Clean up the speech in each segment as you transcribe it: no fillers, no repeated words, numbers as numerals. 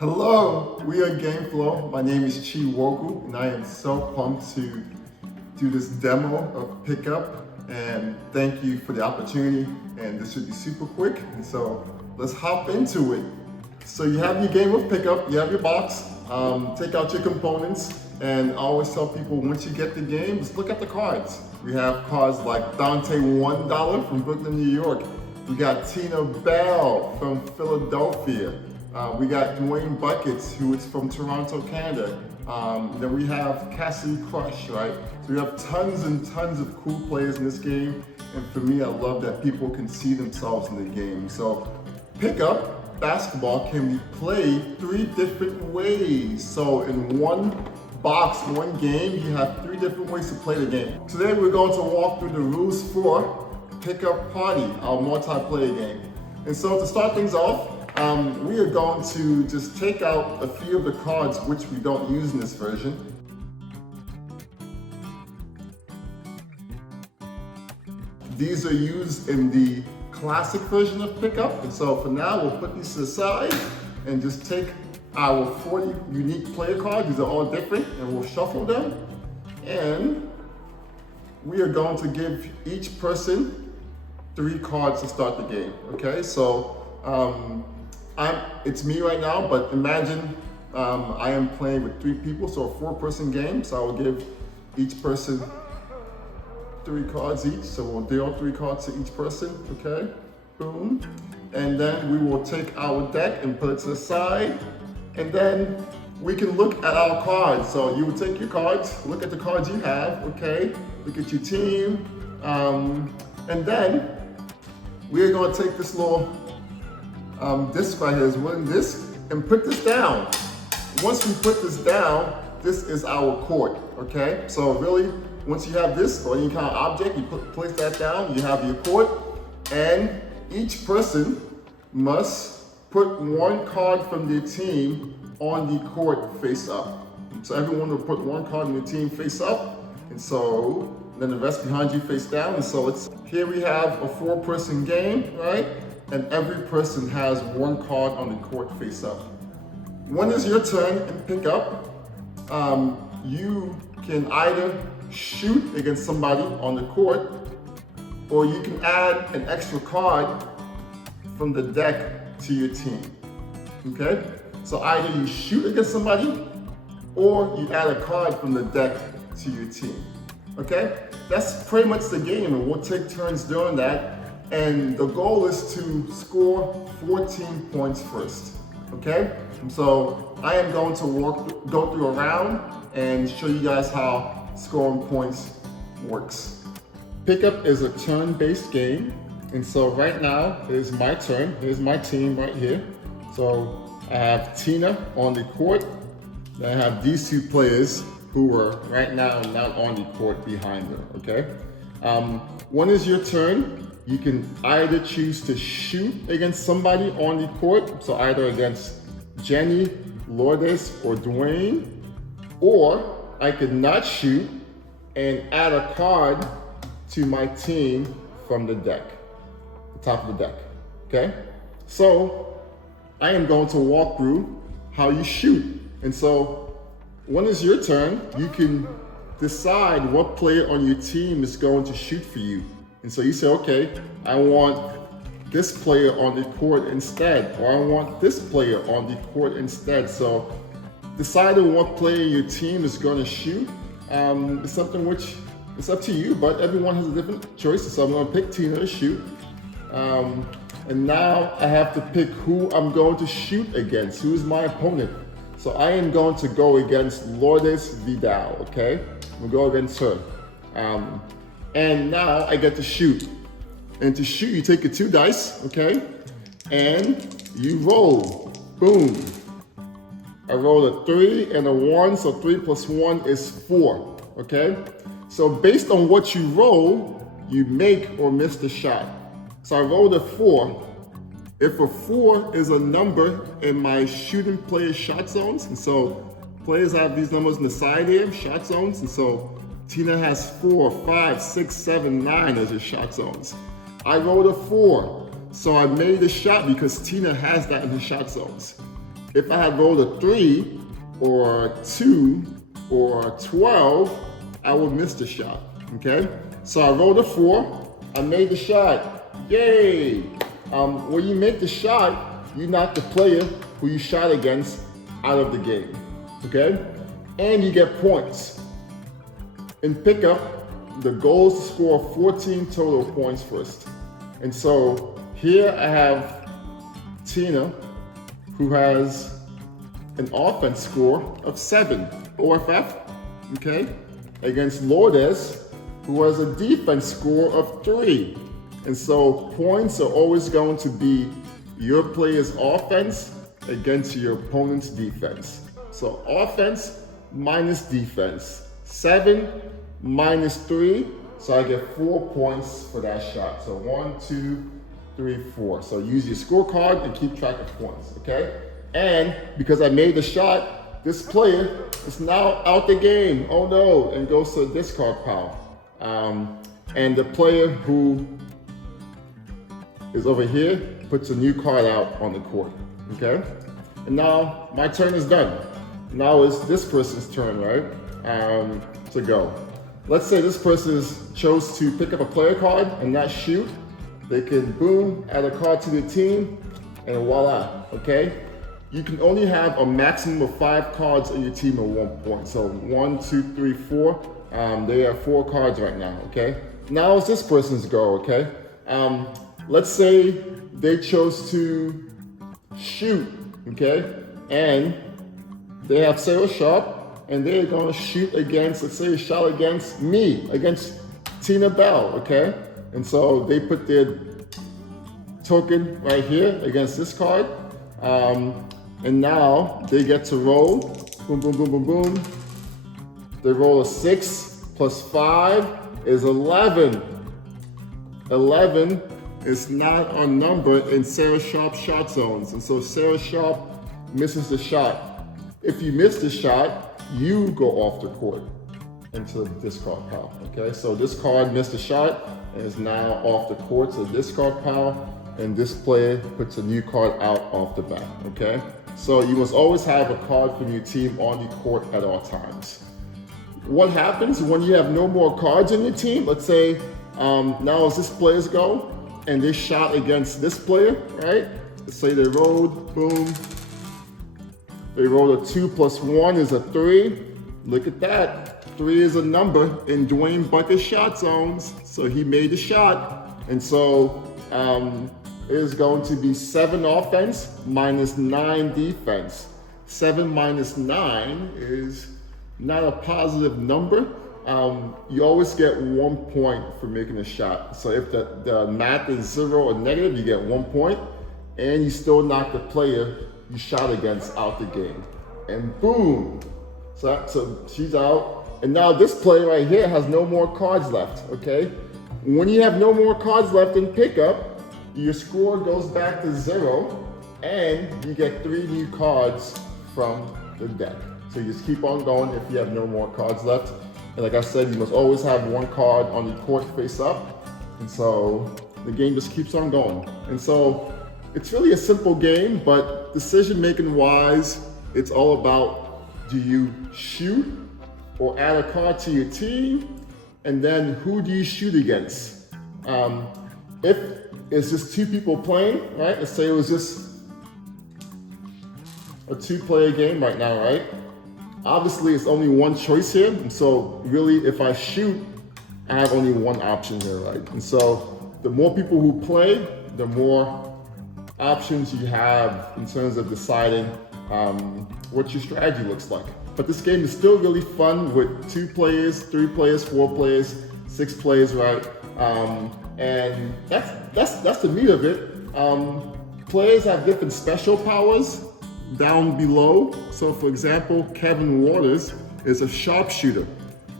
Hello, we are GameFlo. My name is Chi Wogu, and I am so pumped to do this demo of Pickup. And thank you for the opportunity. And this should be super quick. And so let's hop into it. So you have your game of Pickup, you have your box. Take out your components, and I always tell people once you get the game, just look at the cards. We have cards like Dante $1 from Brooklyn, New York. We got Tina Bell from Philadelphia. We got Dwayne Buckets, who is from Toronto, Canada. Then we have Cassie Crush, right? So we have tons and tons of cool players in this game. And for me, I love that people can see themselves in the game. So Pickup basketball can be played 3 different ways. So in one box, one game, you have 3 different ways to play the game. Today we're going to walk through the rules for Pickup Party, our multiplayer game. And so to start things off, we are going to just take out a few of the cards which we don't use in this version. These are used in the classic version of Pickup. And so for now, we'll put these to the side and just take our 40 unique player cards. These are all different, and we'll shuffle them. And we are going to give each person 3 cards to start the game, okay? So it's me right now, but imagine I am playing with 3 people, so a 4-person game. So I will give each person 3 cards each. So we'll deal 3 cards to each person, okay? Boom. And then we will take our deck and put it to the side. And then we can look at our cards. So you will take your cards, look at the cards you have, okay? Look at your team. And then we're gonna take this little disc right here, is one disc, and put this down. Once we put this down, this is our court, okay? So really, once you have this or any kind of object, you place that down, you have your court, and each person must put 1 card from their team on the court face up. So everyone will put 1 card in the team face up, and so then the rest behind you face down. And so here we have a 4-person game, right? And every person has 1 card on the court face up. When it's your turn and pick up, you can either shoot against somebody on the court, or you can add an extra card from the deck to your team, okay? So either you shoot against somebody, or you add a card from the deck to your team, okay? That's pretty much the game, and we'll take turns doing that. And the goal is to score 14 points first, okay? So I am going to go through a round and show you guys how scoring points works. Pickup is a turn-based game. And so right now, it is my turn. Here's my team right here. So I have Tina on the court. Then I have these 2 players who are right now not on the court behind her, okay? When is your turn, you can either choose to shoot against somebody on the court, so either against Jenny, Lourdes, or Dwayne, or I could not shoot and add a card to my team from the deck, the top of the deck, okay? So I am going to walk through how you shoot. And so when it's your turn, you can decide what player on your team is going to shoot for you. And so you say, okay, I want this player on the court instead, or I want this player on the court instead. So deciding what player your team is going to shoot is something which is up to you, but everyone has a different choice. So I'm going to pick Tina to shoot. And now I have to pick who I'm going to shoot against, who's my opponent. So I am going to go against Lourdes Vidal, okay? I'm going to go against her. And now I get to shoot. And to shoot, you take your 2 dice, okay? And you roll. Boom. I rolled a 3 and a 1, so 3 plus 1 is 4, okay? So based on what you roll, you make or miss the shot. So I rolled a 4. If a 4 is a number in my shooting player shot zones, and so players have these numbers on the side here, shot zones, and so Tina has 4, 5, 6, 7, 9 as her shot zones. I rolled a 4, so I made a shot because Tina has that in her shot zones. if I had rolled a 3 or 2 or 12, I would miss the shot, okay? So I rolled a 4, I made the shot, yay! When you make the shot, you knock the player who you shot against out of the game, okay? And you get points. In pickup, the goal is to score 14 total points first. And so here I have Tina, who has an offense score of 7, OFF, okay? Against Lourdes, who has a defense score of 3. And so points are always going to be your player's offense against your opponent's defense. So offense minus defense. 7 minus 3, so I get 4 points for that shot. So 1, 2, 3, 4. So use your scorecard and keep track of points, okay? And because I made the shot, this player is now out the game. Oh no, and goes to the discard pile. And the player who is over here puts a new card out on the court, okay? And now my turn is done. Now it's this person's turn, right? To go. Let's say this person chose to pick up a player card and not shoot. They can boom, add a card to the team, and voila, okay? You can only have a maximum of 5 cards on your team at one point. So 1, 2, 3, 4. They have 4 cards right now, okay? Now it's this person's go, okay? Let's say they chose to shoot, okay? And they have Sarah Sharp, and they're gonna shoot against, let's say a shot against me, against Tina Bell, okay? And so they put their token right here against this card. And now they get to roll, boom, boom, boom, boom, boom. They roll a 6 plus 5 is 11. 11 is not a number in Sarah Sharp's shot zones. And so Sarah Sharp misses the shot. If you miss the shot, you go off the court into the discard pile, okay? So this card missed the shot and is now off the court to the discard pile, and this player puts a new card out off the bat, okay? So you must always have a card from your team on the court at all times. What happens when you have no more cards in your team? Let's say now it's this player's go, and they shot against this player, right? Let's say they rolled, boom. They rolled a 2 plus 1 is a 3. Look at that. 3 is a number in Dwayne Bucket's shot zones. So he made the shot. And so it is going to be 7 offense minus 9 defense. 7 minus 9 is not a positive number. You always get 1 point for making a shot. So if the math is 0 or negative, you get 1 point, and you still knock the player you shot against out the game. And boom, so she's out. And now this player right here has no more cards left, okay? When you have no more cards left in pickup, your score goes back to 0, and you get 3 new cards from the deck. So you just keep on going if you have no more cards left. And like I said, you must always have 1 card on the court face up. And so the game just keeps on going. And so it's really a simple game, but decision-making wise, it's all about, do you shoot or add a card to your team? And then who do you shoot against? If it's just 2 people playing, right? Let's say it was just a 2-player game right now, right? Obviously, it's only 1 choice here. And so really, if I shoot, I have only 1 option here, right? And so the more people who play, the more options you have in terms of deciding what your strategy looks like. But this game is still really fun with 2 players, 3 players, 4 players, 6 players, right? And that's the meat of it. Players have different special powers down below. So for example, Kevin Waters is a sharpshooter.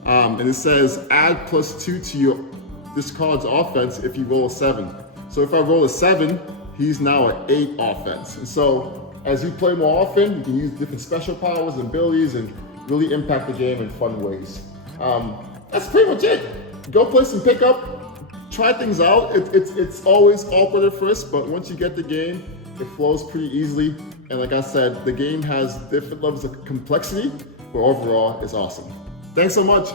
And it says add +2 to this card's offense if you roll a 7. So if I roll a 7, he's now at 8 offense. And so as you play more often, you can use different special powers and abilities and really impact the game in fun ways. That's pretty much it. Go play some pickup, try things out. It's always awkward at first, but once you get the game, it flows pretty easily. And like I said, the game has different levels of complexity, but overall, it's awesome. Thanks so much.